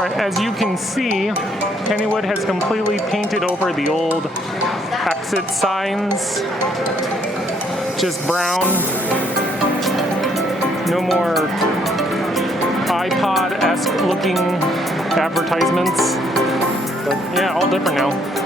Alright, as you can see, Kennywood has completely painted over the old exit signs. Just brown. No more iPod-esque looking advertisements. But yeah, all different now.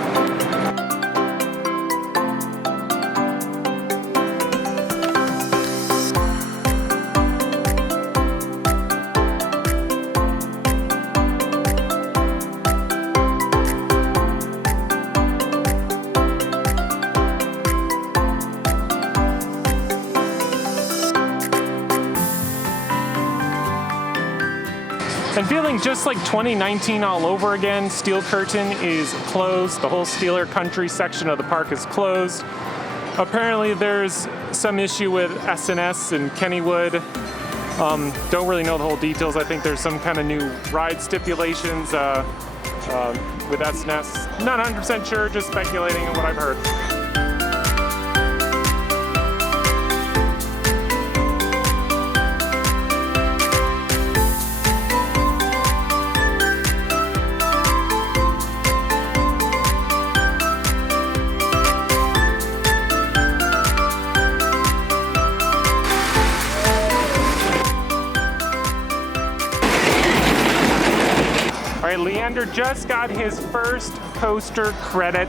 And feeling just like 2019 all over again. Steel Curtain is closed. The whole Steeler Country section of the park is closed. Apparently there's some issue with SNS and Kennywood. Don't really know the whole details. I think there's some kind of new ride stipulations with SNS. Not 100% sure, just speculating on what I've heard. Alright, Leander just got his first coaster credit.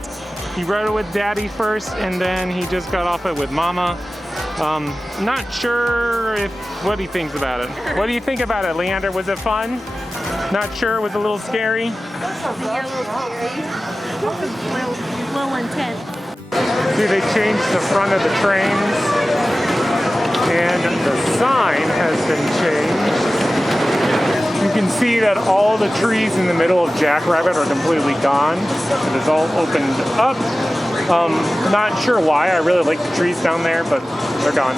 He rode it with Daddy first, and then he just got off it with Mama. Not sure what he thinks about it. What do you think about it, Leander? Was it fun? Not sure, was it a little scary? Yeah, a little scary. A little intense. See, they changed the front of the trains, and the sign has been changed. You can see that all the trees in the middle of Jackrabbit are completely gone. It is all opened up. Not sure why. I really like the trees down there, but they're gone.